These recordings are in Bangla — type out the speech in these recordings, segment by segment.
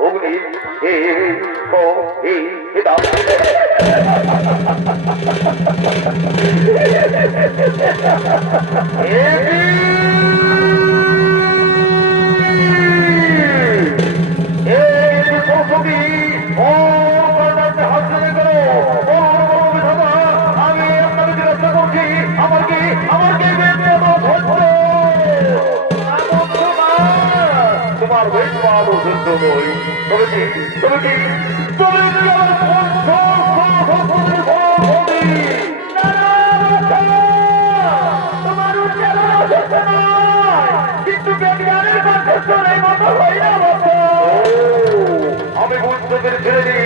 অগ্নি হে কো হে দাও তোমার বেশ ভালো শুনতে বই তবে কি তবে কি তবে আমি বুঝতে পেরেছি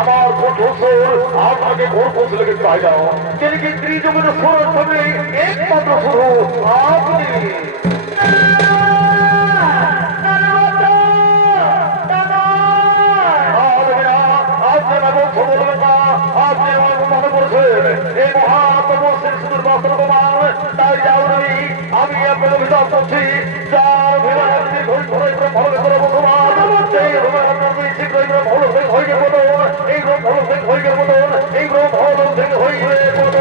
আমার কঠোর আপনাকে ঘোর পৌঁছে লেগে চাই না তিনি কি ত্রিজমের সুরের সঙ্গে একমাত্র শুরু আপনি আমি আপনাকে বিশ্বাস করছি যার ভালো করে বসবাস এই ভালো হয়ে বলো এই ভালো হয়ে বলো এই ভালো হয়ে বলো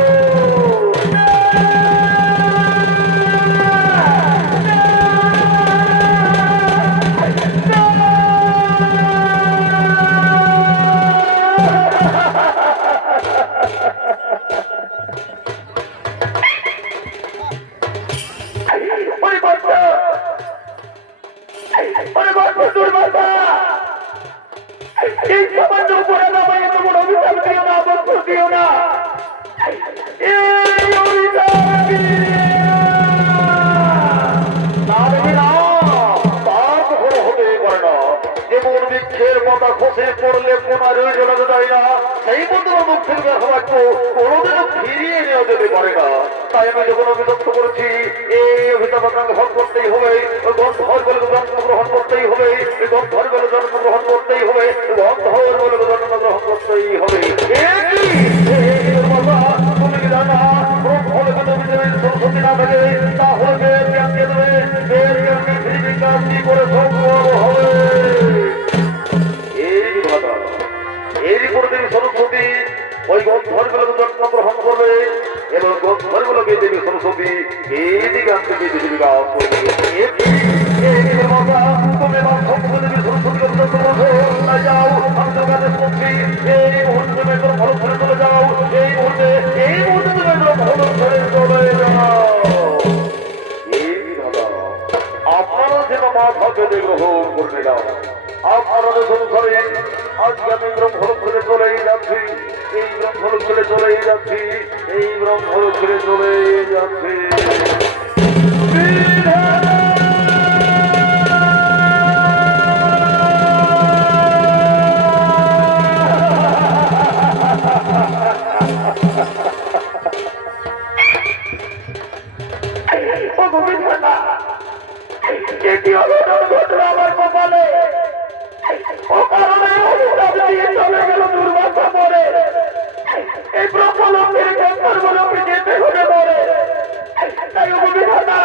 পড়লে কোনারই জড়াতে যায় না সেই বন্ধু মুখ থেকে কোনোদিনও ফিরিয়ে নেওয়া যেতে পারে না তাই আমি যখন অভিযুক্ত করেছি এই অভিযোগ আপনাকে গ্রহণ করতেই হবে গন্ধর বলে জন্মগ্রহণ করতেই হবে গন্ধর বলে জন্মগ্রহণ করতেই হবে গন্ধর বলে জন্মগ্রহণ করতেই হবে তুমি কি জানা সরস্বতী না থাকে তাহলে জ্ঞানকে দেবে এর জ্ঞানকে ফিরিয়ে কাজটি করে সম্ভব হবে এরই পরে দেবী সরস্বতী ওই গন্ধর্বগুলোকে জন্মগ্রহণ করবে এবং গন্ধর্বগুলোকে দেবী সরস্বতী এই গান থেকে দেবী গান করবে যাও আমি তো গানে করছি এই মুহূর্তে তুমি একদম ভালো ধরে চলে যাও এই মুহূর্তে তুমি একদম ভালো ধরে চলে যাও আপনারা যেন মা ভাগ্যে গ্রহণ করবে না আপনারা অনুসারে আজকে আমি ব্রহ্ম ছেড়ে চলেই যাচ্ছি এই ব্রহ্ম ছেড়ে চলেই যাচ্ছি এই ব্রহ্ম ছেড়ে চলেই যাচ্ছি আমার কপালে ও কারণে দিয়ে চলে গেল দুর্ভাগ্য পরে এই প্রফলকের গন্তব্যকে যেতে হতে পারে তাই অভিধাতা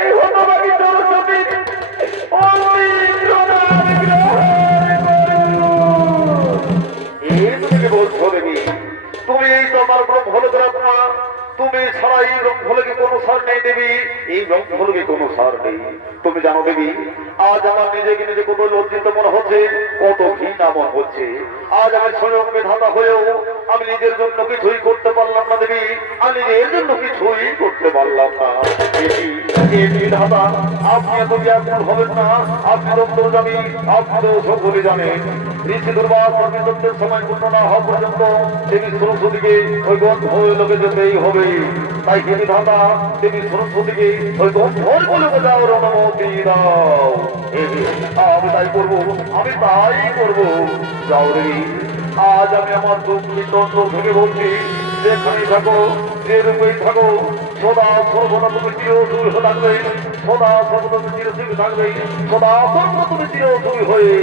এই হতবাকি সরস্বতী এই তুমি বলছো দেবী তুমি এই তোমার ব্রহ্মলোকরত্না তুমি ছাড়া এই ব্রহ্মলোকে কোনো সার নেই দেবী এই ব্রহ্মলোকে কোনো সার নেই তুমি জানো দেবী আজ আমার নিজেকে নিজে কত লজ্জিত মনে হচ্ছে কত ঘৃণা মনে হচ্ছে আজ আমার স্বয়ং বিধাতা হয়েও আমি নিজের জন্য কিছুই করতে পারলাম না দেবী আমি নিজের জন্য কিছুই করতে পারলাম না বিধাতা আপনি এত জ্ঞান হবেন না আপনি দপ্তরজামী আপনি তো সকলে জানেন ঋষি দুর্বাস অগ্নিতত্ত্বের সময় পূর্ণ না হওয়া পর্যন্ত দেবী সরস্বতীকে ওই গন্ধর্বলোকে যেতেই হবে তাই হে বিধাতা দেবী সরস্বতীকে ওই গন্ধর্ব বলে বোঝাওয়ার অনুমতি দাও আমি তাই করবো যাও দেবী আজ আমি আমার দুঃখিত থেকে বলছি যেখানেই থাকো যে রূপেই থাকো সদা সর্বদা তুমি চিরদূর থাকবে সদা সর্বদা তুমি চিরদূর থাকবে সদা সর্বদা তুমি চিরদূর হয়ে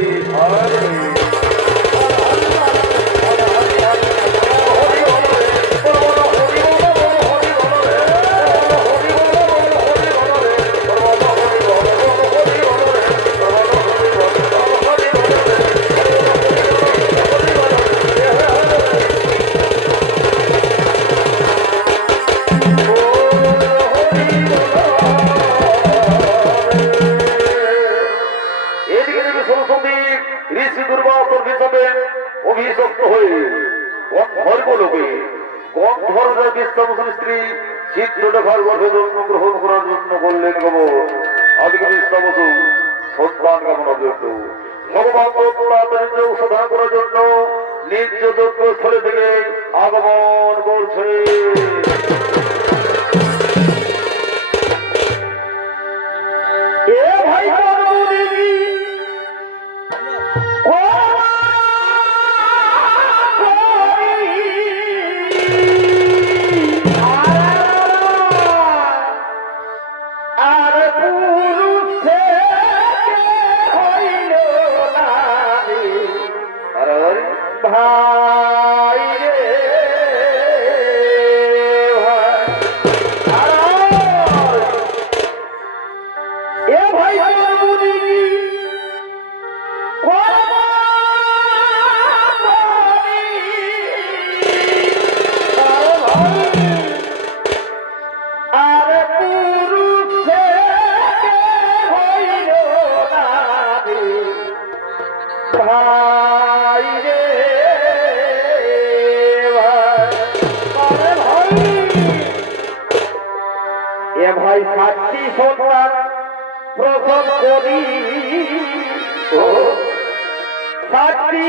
অভিশপ্ত হয়ে গন্ধর্বলোকে গন্ধর্বের বিশ্বভূষণ স্ত্রী চিত্রলেখার গর্ভে জন্মগ্রহণ করার জন্য বললেন খবর আজকে বিশ্ববসু সন্তান কামনার জন্য ভগবান তাড়াতাড়ি সাধনা করার জন্য নিজ যজ্ঞ স্থলে থেকে আগমন করছে। ভাই রে এ ভাই আরে পুরুষে হইল না ভাই রে এ ভাই সাতটি সন্তান প্রসব করি সাতটি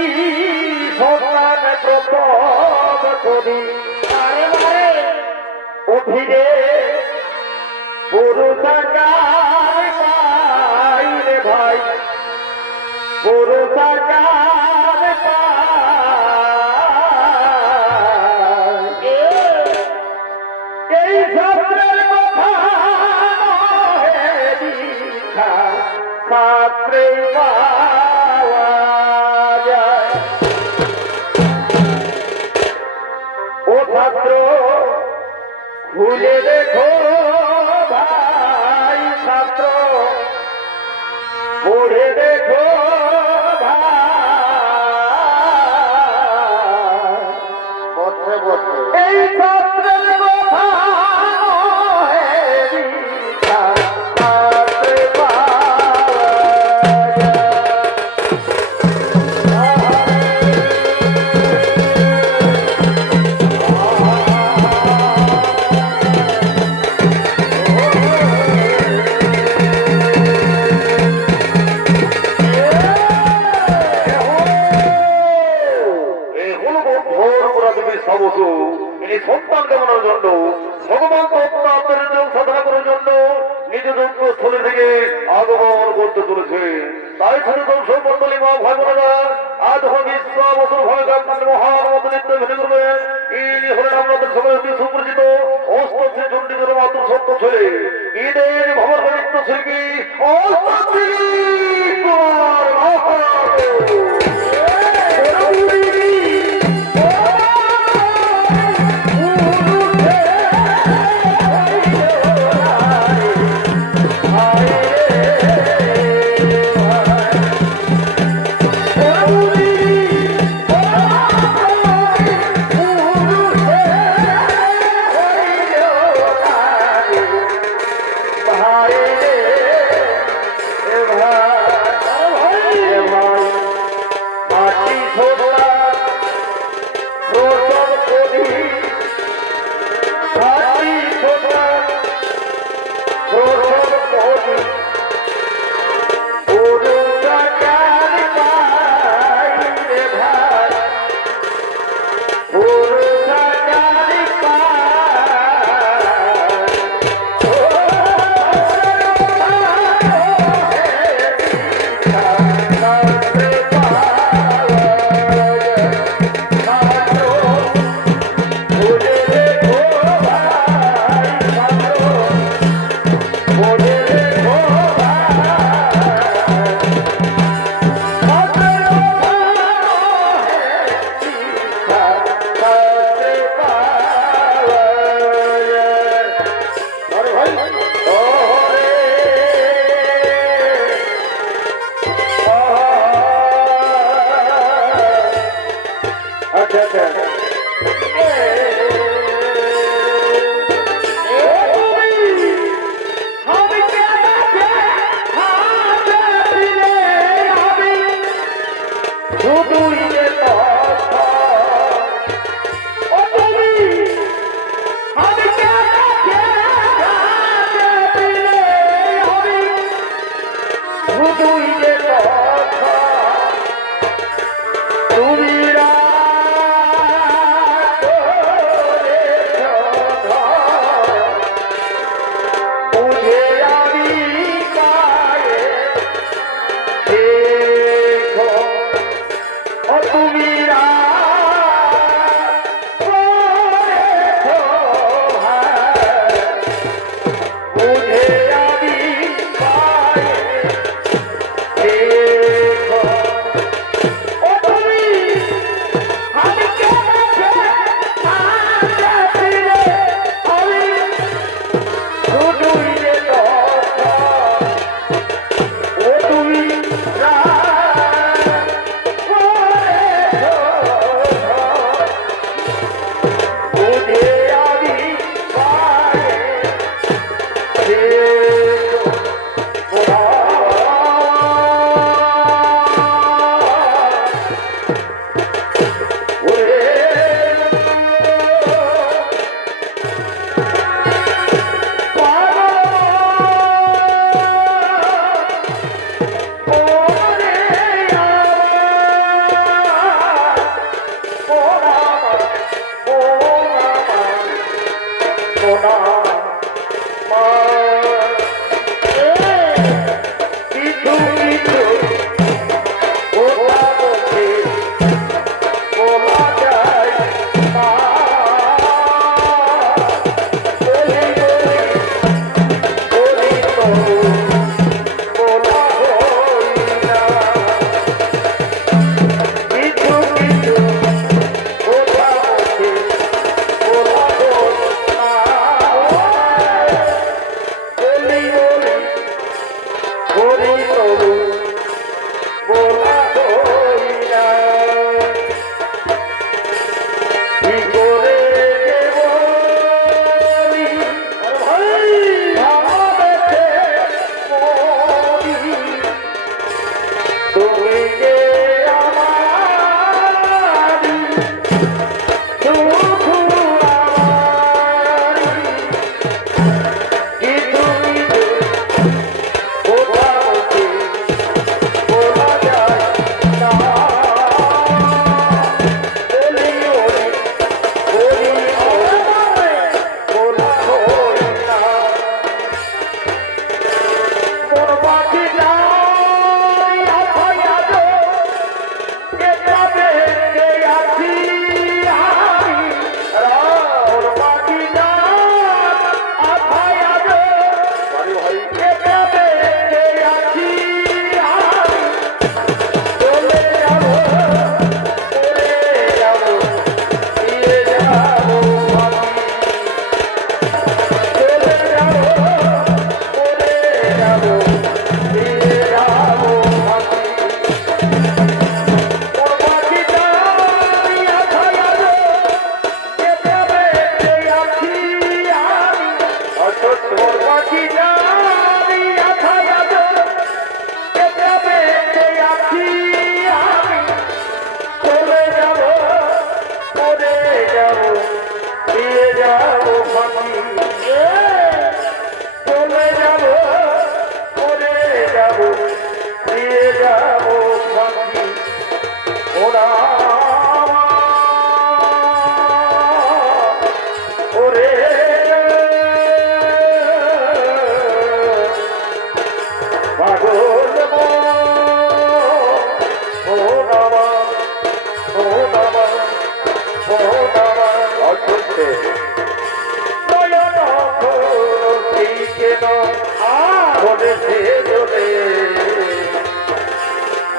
সন্তান প্রসব করি অভিরে পুরুষাকার পাই রে ভাই পুরুষাকার পাই এই শাস্ত্রের কথা দীক্ষা শাস্ত্রে পাওয়া যায়। ও ছাত্র খুলে দেখো ভাই ছাত্র পড়ে দেখো ভাই এই শাস্ত্রের কথা সন্তান কামনার জন্য ভগবান সাধনা করার জন্য নিজ যজ্ঞ স্থলে থেকে আগমন করতে চলেছে। তাই সাথে দর্শক মন্ডলী মা ভাই বোনেরা আজ বিশ্বাবসুর ভূমিকা মহান মতো নৃত্য ভেঙে করবেন। ইনি হলেন আপনাদের সবাই অতি সুপরিচিত অষ্টশ্রী চণ্ডীদের মাতৃ সত্য ছেলে ঈদের ভবন নৃত্য শিল্পী অষ্টশ্রী কুমার মহাদেব। ওরে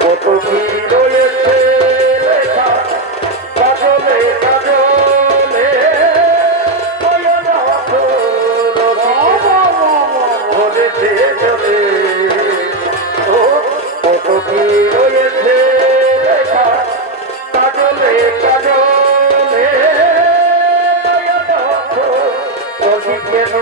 কত কি রয়েছে লেখা কাজলে কাজলে বলেছে চলে ও কত কি রয়েছে লেখা কাজলে কাজলে কেন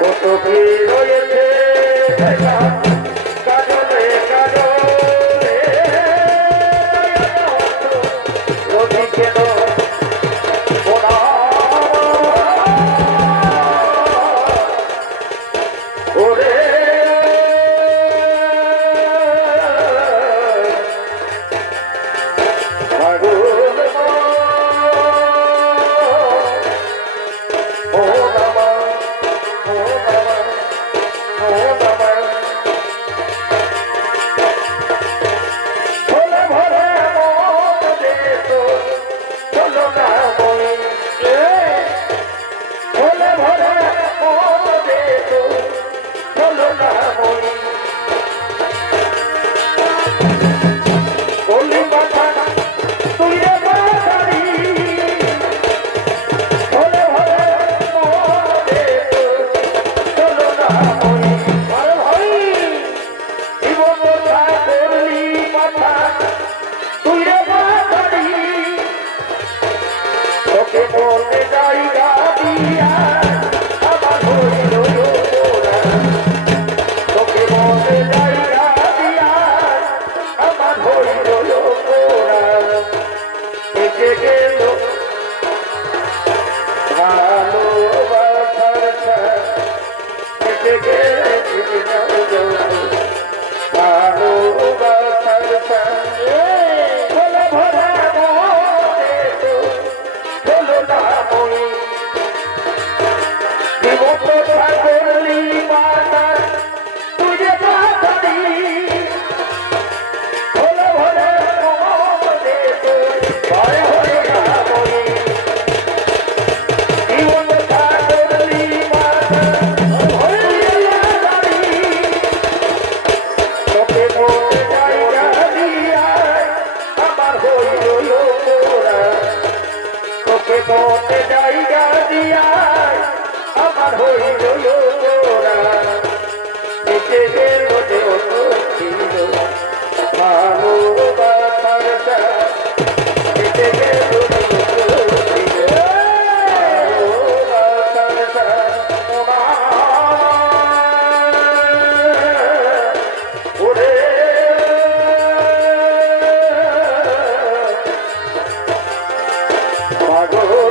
কত কি রয়েছে কাজলে কাজলে রবি কেন ওরে পাগল দিয়া আমার হইল মোরা তোকে মনে জায়গা দিয়া আমার হইল মোরা এসে গেল ভালোবাসার ছায়া এসে গেল ভালোবাসার ছায়া ভোলা ভোলা মনে তো হলো না মই জীবন কথা করলি মাতা তুই যে পাতালি ভোলা ভোলা মনে তো ভয় হলো না মই জীবন কথা করলি মাতা তোকে মনে জায়গা দিয়া আমার হইল মোরা তোকে মনে জায়গা দিয়া আমার হইল মোরা এসে গেল যে ছিল ভালোবাসার ছায়া এসে গেল ভালোবাসার ছায়া ওরে পাগল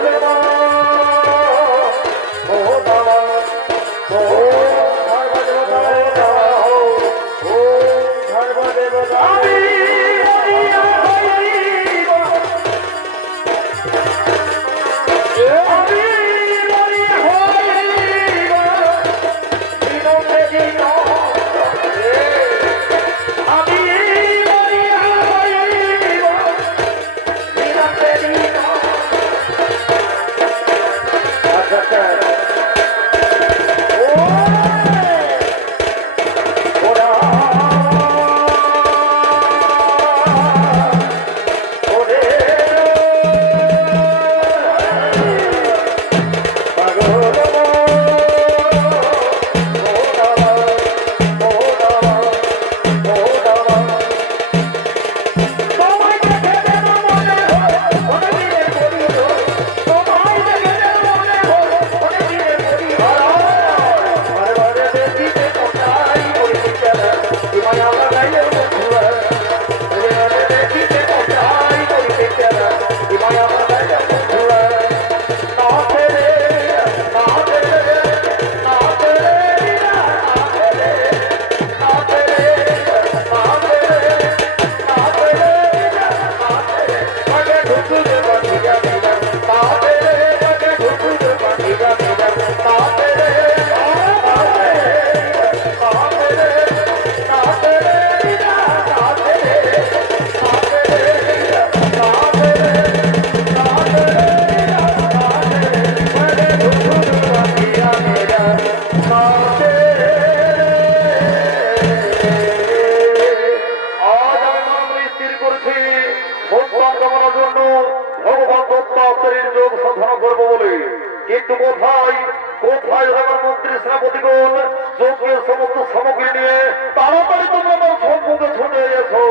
কিন্তু কোথায় কোথায় আমার মন্ত্রী সেনাপতিগণ যজ্ঞের সমস্ত সামগ্রী নিয়ে তাড়াতাড়ি তোমরা আমার সম্মুখে ছুটে এসো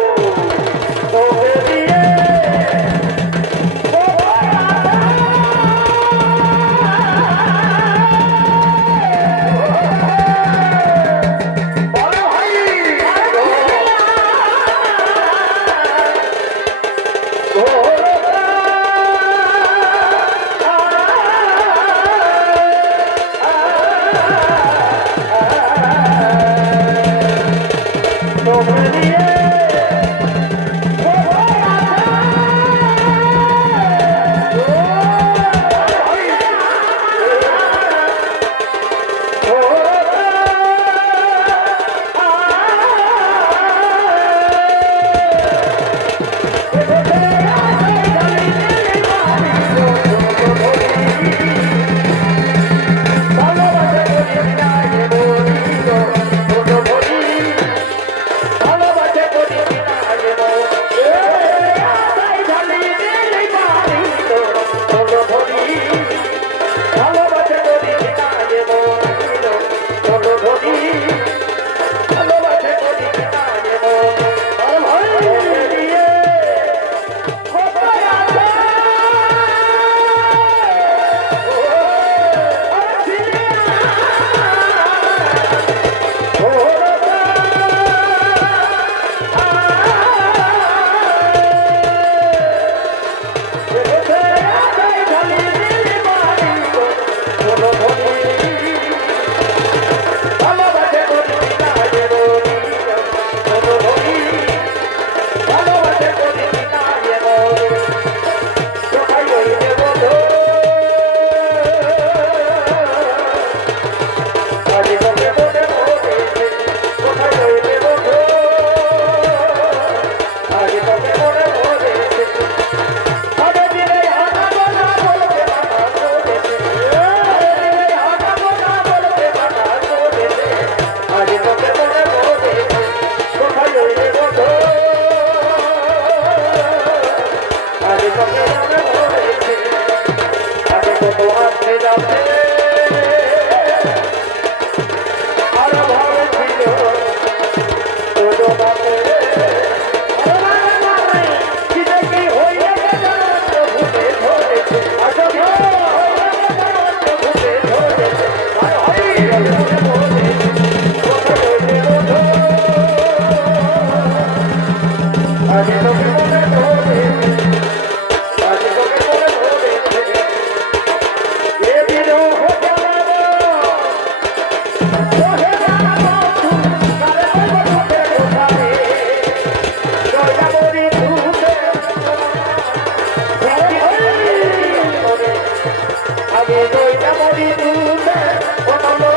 দইটা মরি দুধে বনলো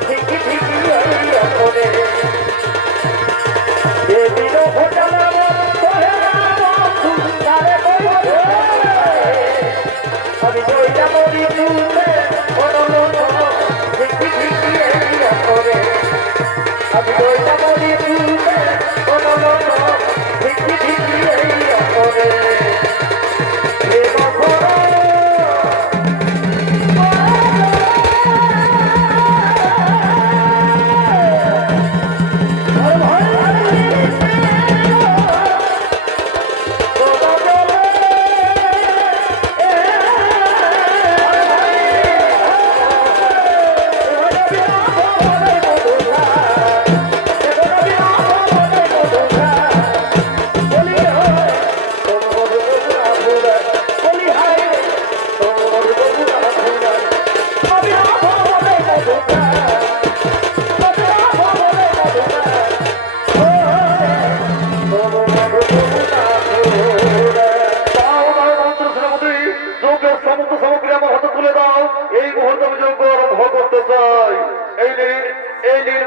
ঠিকই ঠিকই এই করে দেবীর হোটেলে আমি দইটা মরি দুধে বনলো ঠিকই ঠিকই এই করে আমি দইটা মরি দুধে বনলো ঠিকই ঠিকই এই করে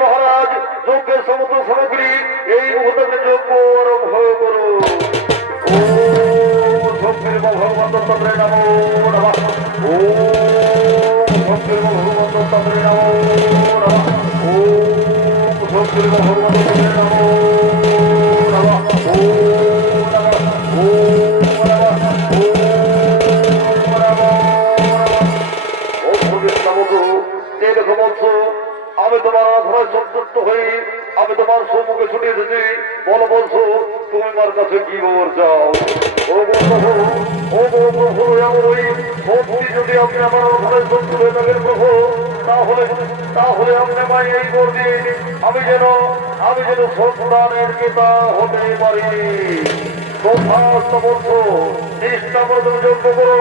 মহারাজ যজ্ঞের সমস্ত সামগ্রী এই মুহূর্তে যোগ্য আরম্ভ করো ও যজ্ঞের ভগবান দত্তাত্রে নমো নমঃ ও যজ্ঞের ভগবান দত্তাত্রে নমো নমঃ ও যজ্ঞের ভগবান দত্তাত্রে নমো নমঃ ও নমঃ ও আমি তোমার আধারায় সন্তুষ্ট হয়ে আমি তোমার সম্মুখে ছুটে এসেছি বলো বলছো তুমি আমার কাছে কি খবর চাও ও প্রভু ও প্রভু ওই ভক্তি যদি আপনি আমার আধারায় সন্তুষ্ট হয়ে থাকেন প্রভু তাহলে আপনি আমায় এই বর দিয়ে আমি যেন সন্তানের পিতা হতে পারি সমস্ত বলছো নিষ্ঠা করে তুমি যোগ্য করো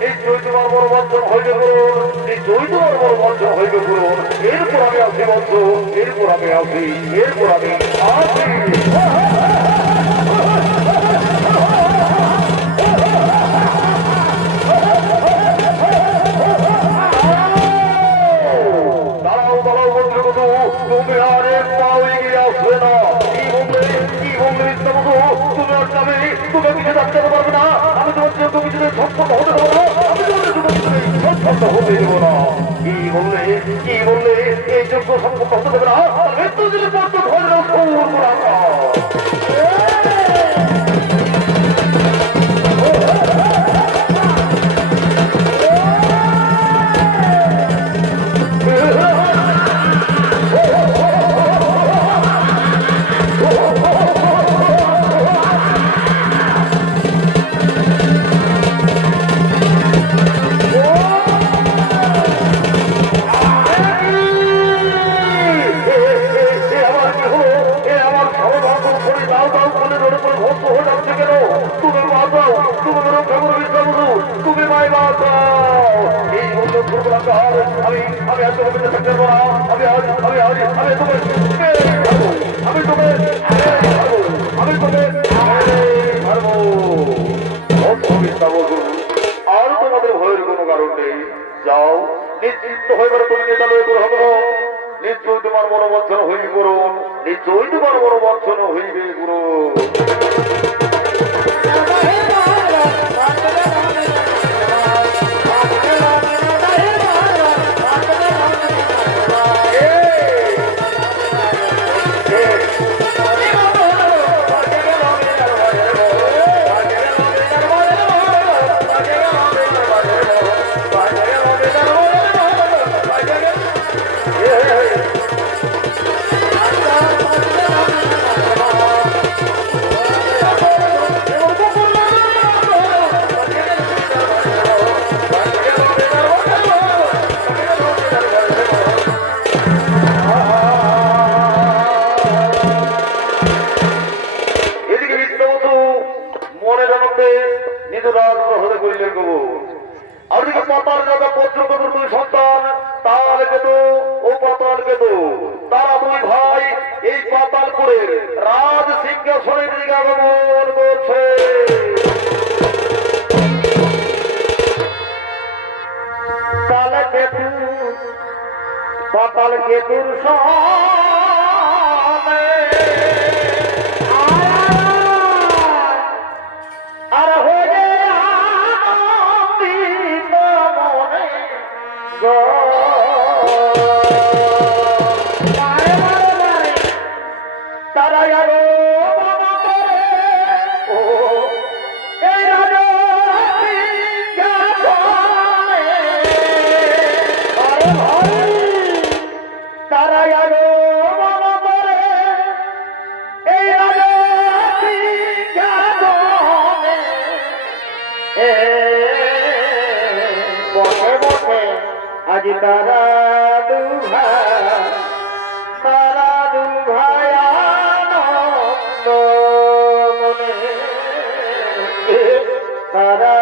নিশ্চয়ই তোমার বড় বঞ্চন হইবে করুন নিশ্চয়ই তোমার বড় বঞ্চন হইবে করুন এরপর আমি আসি বলছো এরপর আমি আসি দাঁড়াও বলছো কত তুমি আর এক পাও এগিয়ে আসবে না কি বললে তুমি আর যাবে তুমি কিছু ডাকতে পারবে না আমি তোমার জন্য কিছুতে সম্পন্ন হতে পারবো না আমি তোমার জন্য সম্পন্ন হতে দেবো না কি বললে এই যোগ্য সম্পন্ন হতে দেবে না মৃত্যু দিলে পর্যন্ত ধরে আর তোমাদের ভয়ের কোনো কারণ নেই যাও নিশ্চিন্ত হয়ে গেলে তুমি নেতালয় করে হবে নিশ্চয়ই তোমার বড় বঞ্চন হইবে করুন নিশ্চয়ই তোমার বড় বঞ্চন হইবে করুন তারা দুই ভাই এই পাতালপুরের রাজ সিংহাসনের দিকে আগমন করছে কাল কেতু পাতাল কেতুর সনে আর হয়ে আনন্দিত মনে গো তারা আরো মনে করে ও এই তারা আরো মনে করে এই বসে বসে আজ তারা দুভাই আনন্দ মনে তারা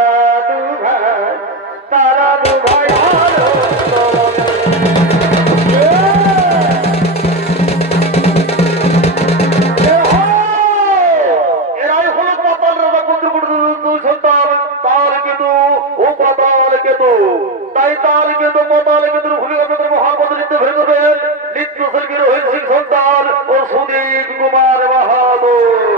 দুভাই আনন্দ মনে এরাই হলো পাতাল রাজা কুন্দ্রকুট সন্তান তার কিন্তু ও পাতাল কেতু তাই তার কিন্তু পাতাল কেতুর ভূমিকা মহাপদ নৃত্য ভেঙে করবেন নৃত্য শিল্পী রোহিত সিং সন্তান ও সুদীপ কুমার বাহাদুর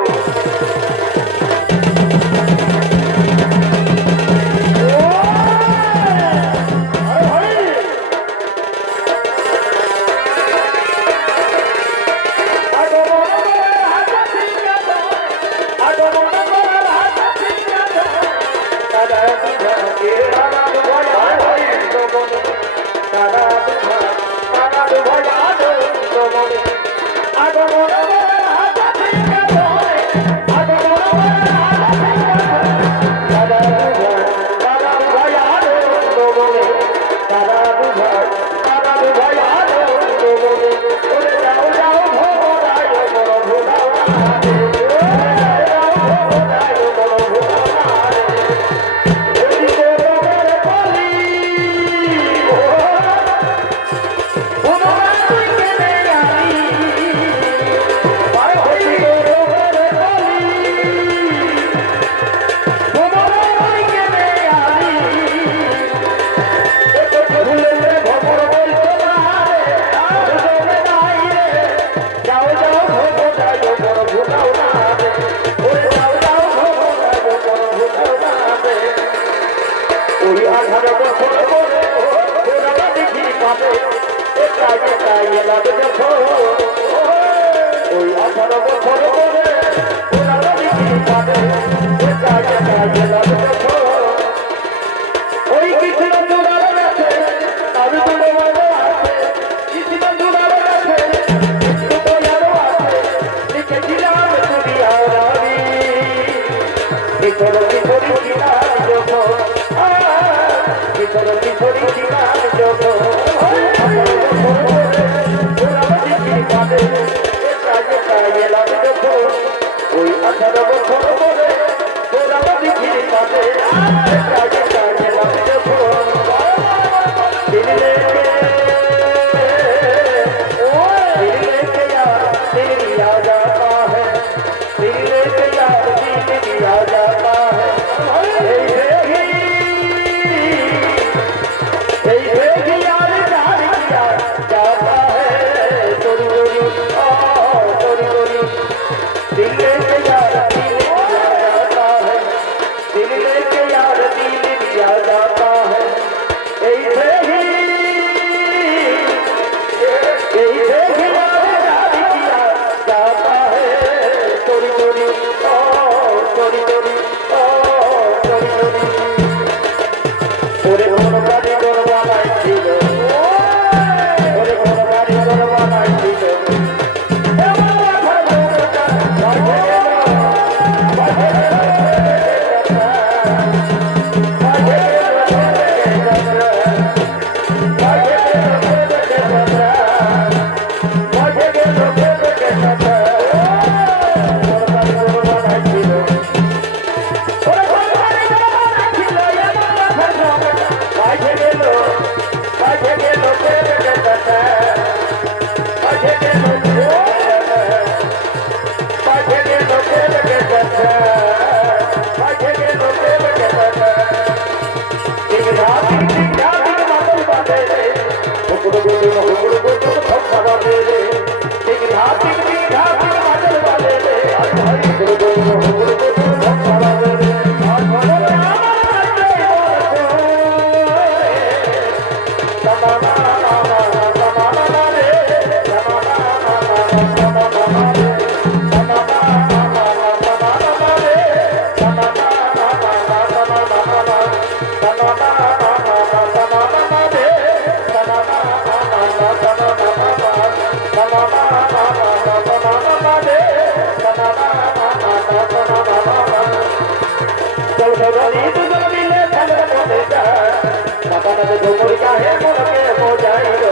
কাহে মনকে মজাইল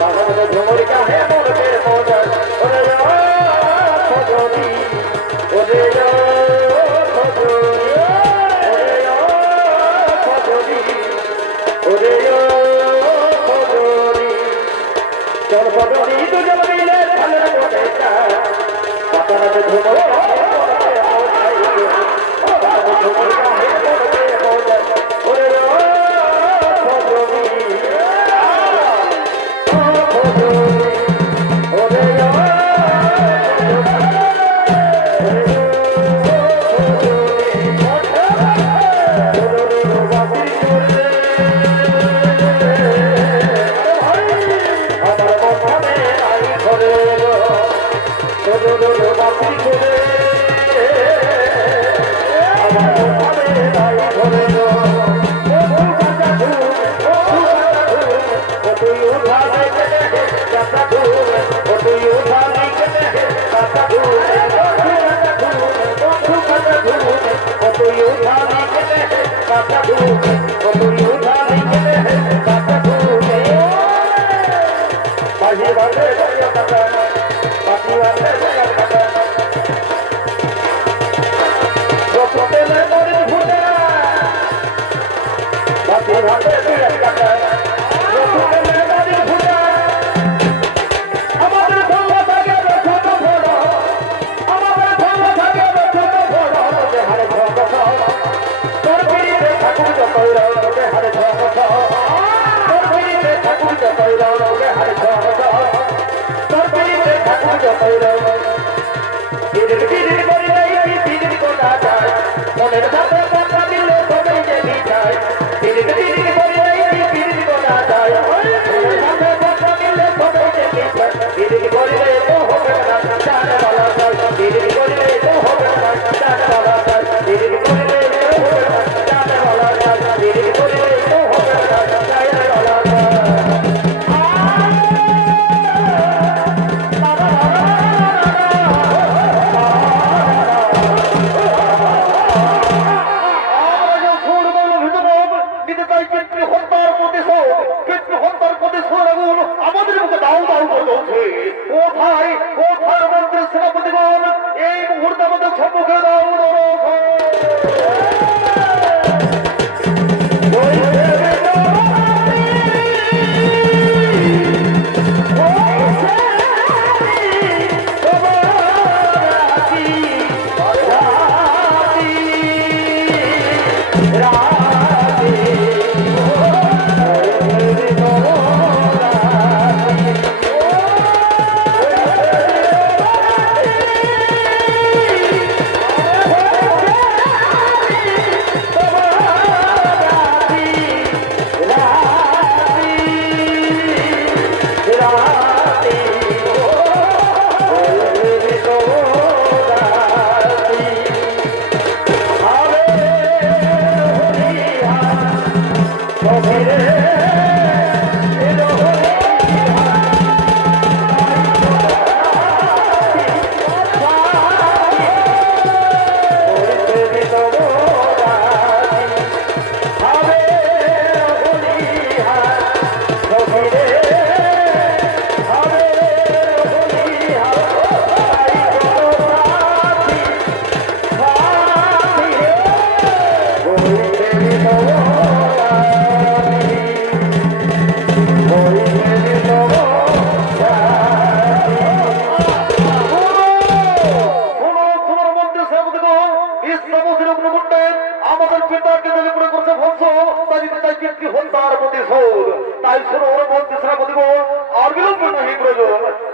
বাগান ঝুমুর কাহে মনকে মজাই ওরে খজনি ওরে খজনি ওরে খজনি চল খজনি দুজন মিলে ঢালের মনে যায় বাগান ঝুমুর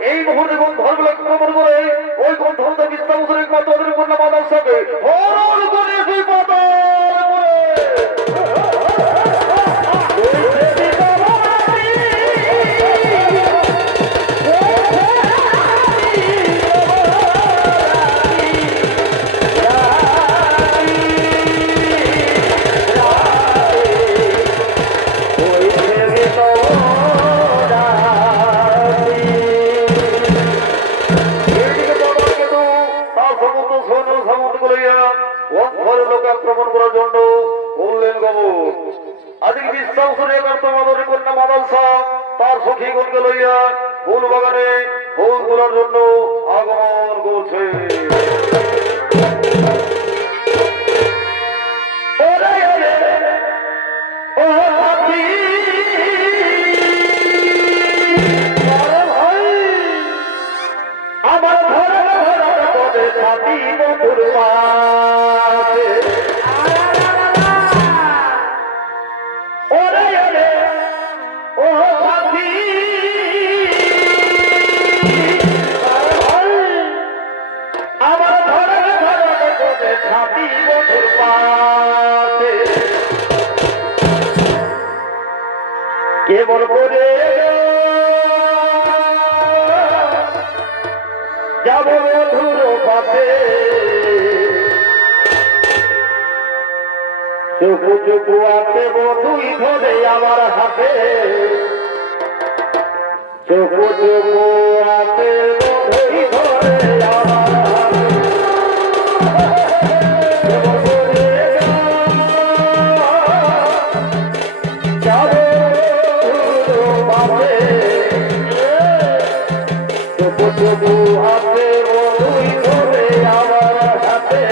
এই মুহূর্তে কোন ধর্মকে প্রমাণ করে ওই কোন ধর্ম বিস্তার একমাত্র ওদের উপর না মানব সাথে হরণ করে সেই পাতা ঘরের লোক আক্রমণ করার জন্য বললেন গমন। আজকে বিশ্বাস করে একান্ত মাদরী কন্যা মাদাল শাহ তার সখীগণকে লইয়া ফুল বাগানে ফুল তোলার জন্য আগমন করছে। আমার ঘরে ঘরে পদে ছাতি বন্ধুর পাশে ওরে ওরে ও সাথী আমার ঘরে ঘরে পদে ছাতি বন্ধুর পাশে কেমন করে যাব বন্ধুর পাশে চুপু চুপু আছে বন্ধুই ধরে আমার হাতে চুপু চুপু আছে বন্ধুই ধরে আমার হাতে যাব বন্ধুর পাশে চুপু চুপু আছে বন্ধুই ধরে আমার হাতে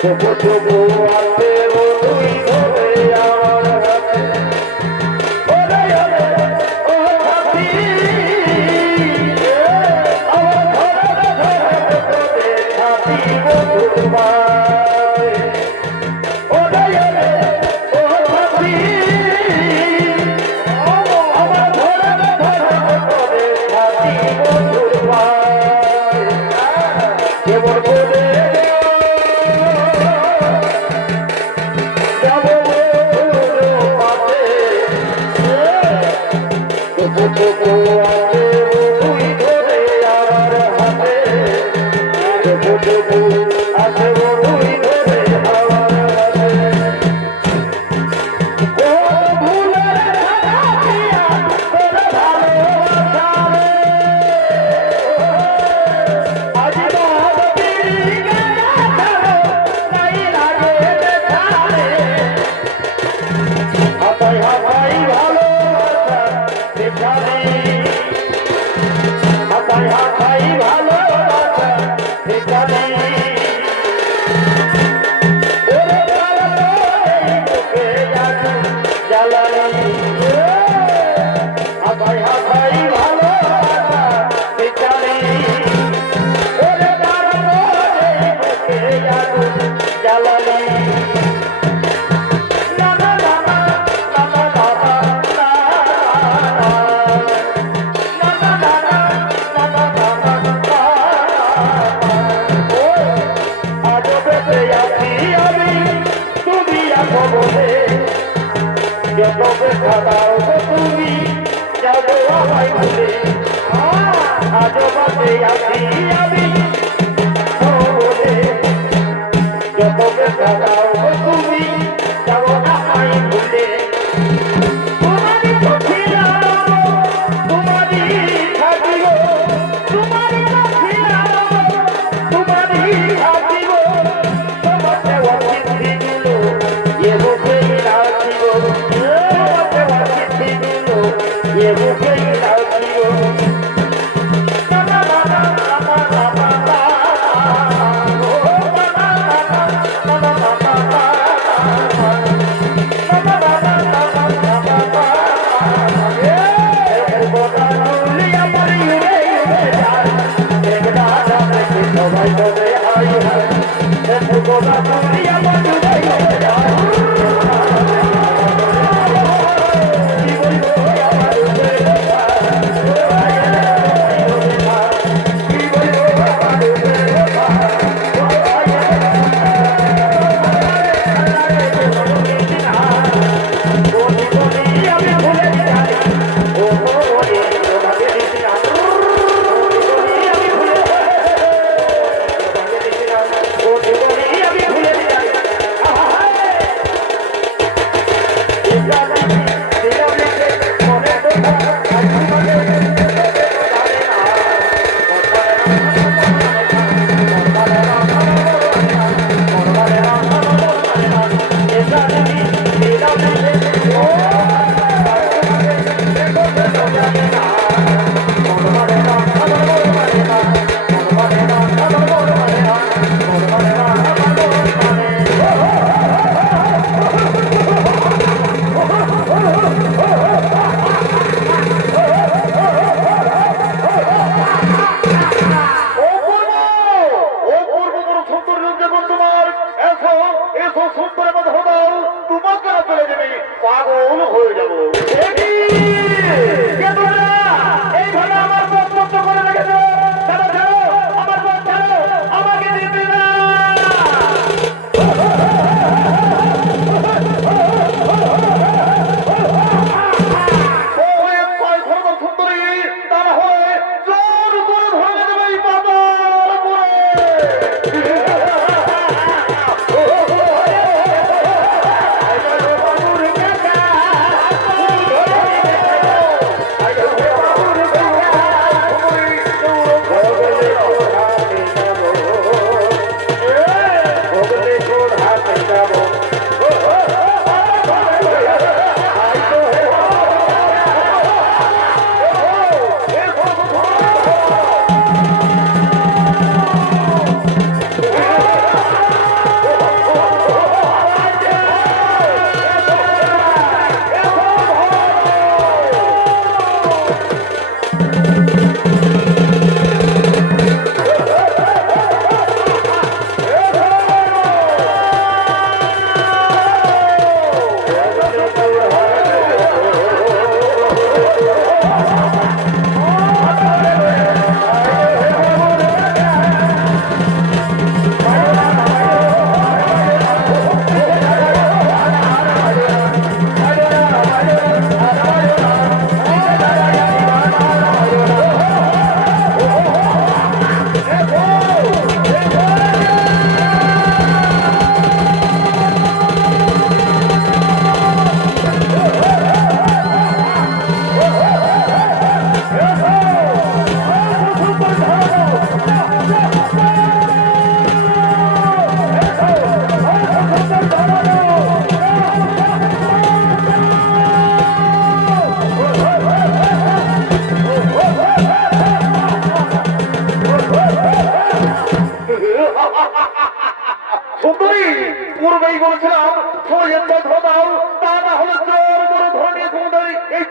চুপু চুপু আছে বন্ধুই ধরে আমার হাতে ওরে ওরে ও সাথী আমার ঘরে ঘরে ছাতি বন্ধুর পাশে ওরে ওরে ও সাথী আমার ঘরে ঘরে ছাতি বন্ধুর পাশে কেমন করে যাব বন্ধুর পাশে চুপু চুপু আছে বন্ধুই ধরে আমার হাতে চুপু চুপু আছে বন্ধুই ধরে আমার হাতে ও ভুলের ধারা দিয়া তোর ভালোবাসা রে আজ বাদ পিড়ি গেলা ছাড়ো নাই লাগে দেখা রে হাতাই হাতাই ভালোবাসা বেচারি হাতাই হাতাই ভালোবাসা বেচারি ওরে ভালো এই মুখে জানো জ্বালানি হাতাই হাতাই ভালোবাসা বেচারি ওরে ভালো এই মুখে জানো জ্বালানি যত ব্যথা দাও তুমি যাবো আমায় ভুলে আজ বাদে আছি আমি বলে যত ব্যথা দাও তুমি যাবো আমায় ভুলে তোমারই তো ছিলাম তোমারই থাকিব তোমারই তো ছিলাম তোমারই থাকিব তোমার দেওয়া চিঠিগুলো এ বুকেই রাখিব তোমার দেওয়া চিঠিগুলো এ বুকেই রাখিব সবাই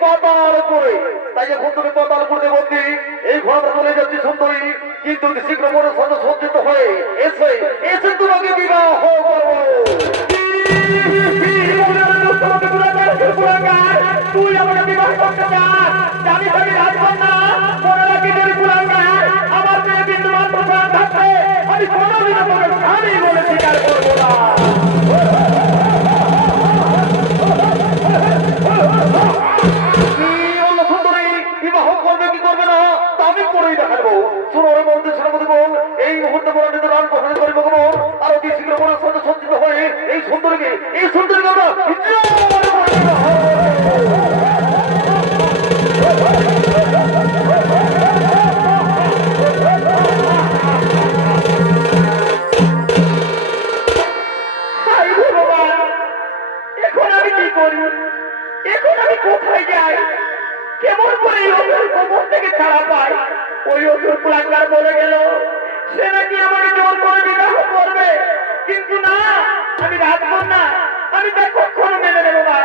পাতাল করে। তাই এখন তুমি পাতাল করতে বলছি এই ঘোড়াটা চলে যাচ্ছি সুন্দরী, কিন্তু শীঘ্র মনে সাথে সজ্জিত হয়ে এসে এসে তোমাকে বিবাহ করবো। তুই আমাকে বিবাহ করতে চাস? জানি আমি রাজকন্যা, মনে রাখি যদি কুলাঙ্গার আমার মেয়ে বিদ্যমান প্রসাদ থাকবে আমি কোনোদিন আমাকে স্বামী বলে স্বীকার করবো না। বিবাহ করবে কি করবে না তা আমি করেই দেখাবো। শোনো রে বলতে সেনাপতি বল, এই মুহূর্তে বলা যেতে রান প্রসাদ করে ভগবান আর অতি শীঘ্র মনের সাথে সজ্জিত হয়ে এই সুন্দরীকে আমরা এখন আমি কি করি? এখন আমি কোথায় যাই? কেমন করে এই অসুর কোমর থেকে ছাড়া পাই? ওই অসুর কুলাঙ্গার বলে গেল সে নাকি আমাকে জোর করে বিবাহ করবে, কিন্তু না, আমি রাজকন্যা, আমি তা কখনো মেনে নেব না।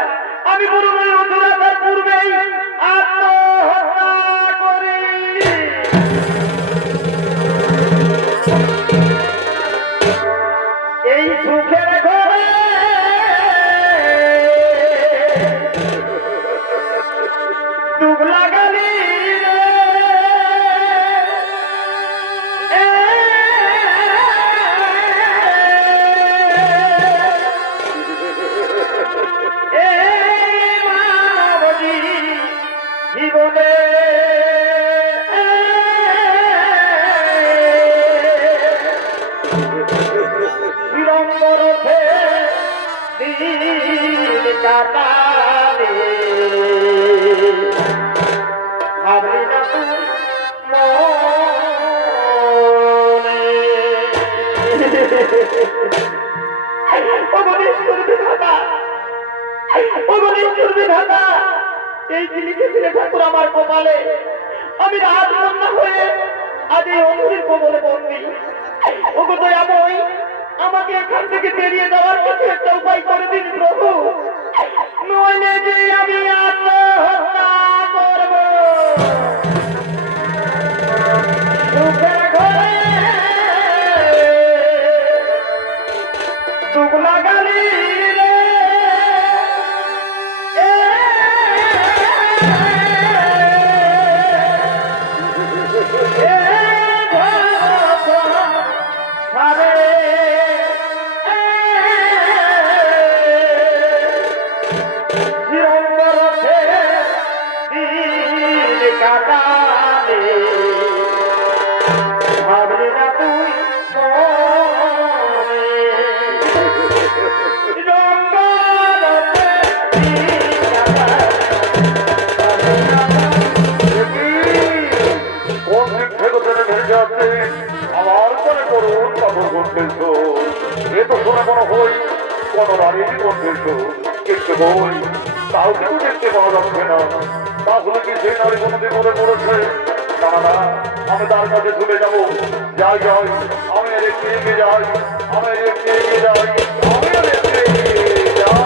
আমি বলবো ওই অসুর আসার পূর্বেই আত্মহত্যা করি। এই সুখের ঘরে দুগ লাগালি জীবনে বিলম্বরথে দিন কাটালে ভাবলি না তুই মনে। ভগবানের বিধাতা, ভগবানের বিধাতা, এই দিলিকে ছেলে ঠাকুর আমার কপালে, আমি রাজকন্যা হয়ে আজ এই অন্ধের কবলে বন্দি। ওগো দয়াময়, আমাকে এখান থেকে বেরিয়ে যাওয়ার কিছু একটা উপায় করে দিন প্রভু, নইলে যে আমি আত্মহত্যা করব। সুখের ঘরে দুগ লাগালি আমার করে করুন কখন ঘটতেছ এ তো শোনা কোনো হই কোন নারীরই ঘটতেছ, কিন্তু বই তাও কেউ দেখতে পাওয়া যাচ্ছে না। তাহলে কি সেই নারী কোনোদিন মনে পড়েছে? না না, আমি তার কাছে চলে যাবো। যাই যাই, আমি এর একটু এগিয়ে যাই, আমি এর একটু এগিয়ে যাই, আমি এর একটু এগিয়ে যাই।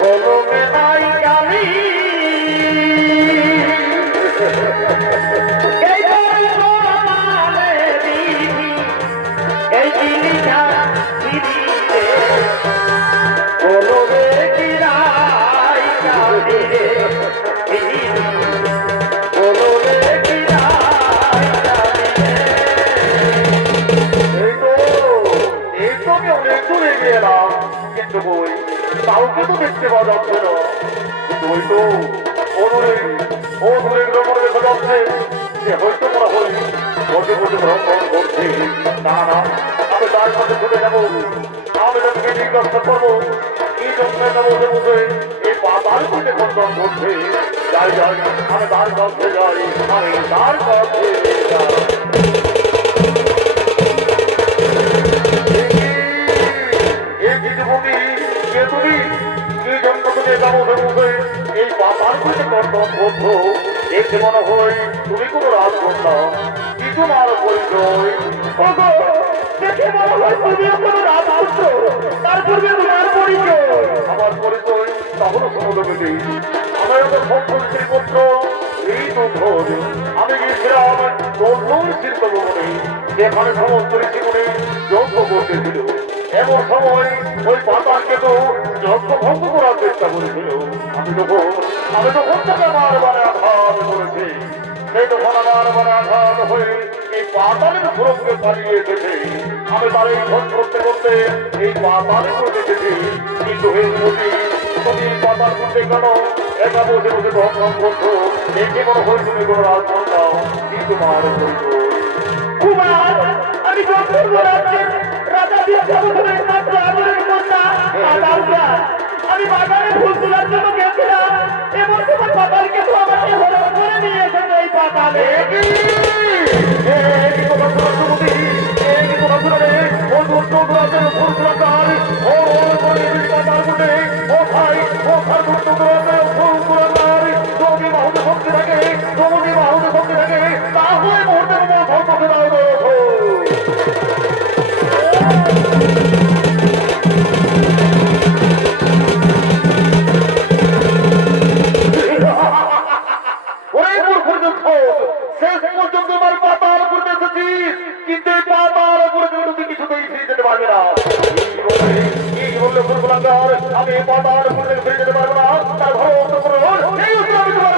কলমে নাই গালি এই বলে দিদি, এই জিনিসটা দিদি রে, কলমে কিরাই গালি রে দিদি, কলমে কিরাই গালি রে। এই তো আমি অনেক দূর এগিয়ে এলাম, কিন্তু বই কাউকে তো দেখতে পাওয়া যাচ্ছে না। কিন্তু ওই তো ও দূরে মনে দেখা যাচ্ছে যে হয়তো মনে হয় বসে বসে ভ্রমণ করছে। না না, আমি তার কাছে চলে যাবো, আমি তাকে জিজ্ঞাসা করবো কি জন্য বসে বসে এই পাতার মধ্যে কন্দন করছে। যাই যাই, আমি তার কাছে যাই, আমি তার কাছে যাই। এই পাতার মধ্যে কন্দন করছো, দেখতে মনে হয় তুমি কোনো রাজকন্যা, কি তোমার পরিচয়? দেখে মনে হয় তুমিও কোনো রাজপুত্র। তার পূর্বে তোমার পরিচয়। আমার পরিচয় তাহলে সমুদ্রী আমার এত সম্পত্তির পুত্র এই তো ধর আমি গিয়েছিলাম তন্নই শিল্প ভবনে যেখানে সমস্ত ঋষিগুলি যজ্ঞ করতেছিল এমন সময় ওই পাতাকে তো যজ্ঞ ভঙ্গ করার চেষ্টা করেছিল আমি তখন তাকে বারবার আঘাত করেছি সেই তখন বারবার আঘাত হয়ে এই পাতালের সুরক্ষে পালিয়ে এসেছে আমি তার এই ধন করতে করতে এই পাতালে করে দেখেছি কিন্তু হে তুমি পাতাল করতে কেন একা বসে বসে ধর্ম করছো দেখে মনে হয় তুমি কোনো রাজকন্যা কি তোমার পরিচয় কুমার, আমি গন্ধর্ব রাজ্যের রাজা বিশ্বভূষণের মাত্র আদরের কন্যা পাতালকা। আমি বাগানে ফুল তোলার জন্য গেছিলাম, এমন সময় পাতালকে তো আমাকে হরণ করে নিয়ে এসেছে এই পাতালে। শেষ পর্যন্ত আমার পাতার উপরে এসেছিস কিন্তু এই পাতার উপরে তুই কিছুতেই ফিরে যেতে পারবে না কি বললে ফুলগুলাঙ্গার আমি এই পাতার উপরে ফিরে যেতে পারবো না তার ঘর অন্ত করো এই উত্তর আমি তোমার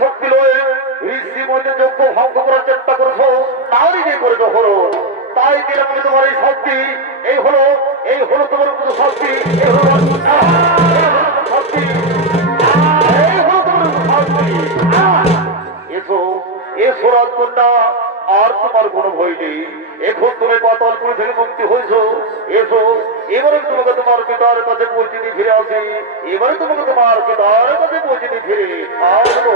শক্তি লয়ে ঋষি মধ্যে যোগ্য ভঙ্গ করার চেষ্টা করেছো তারই যে করেছো হলো তাই দিলাম তোমার এই শক্তি এই হলো তোমার কোনো শক্তি এই হলো শক্তি এই হলো তোমার শক্তি এসো এসো রাজকন্যা আর তোমার কোনো ভয় নেই এখন তুমি পাতালপুর থেকে মুক্তি হয়েছো এসো এবারে তোমাকে তোমার পিতার কাছে পৌঁছে দিয়ে ফিরে আসি এবারে তোমাকে তোমার পিতার কাছে পৌঁছে দিয়ে ফিরে আসবো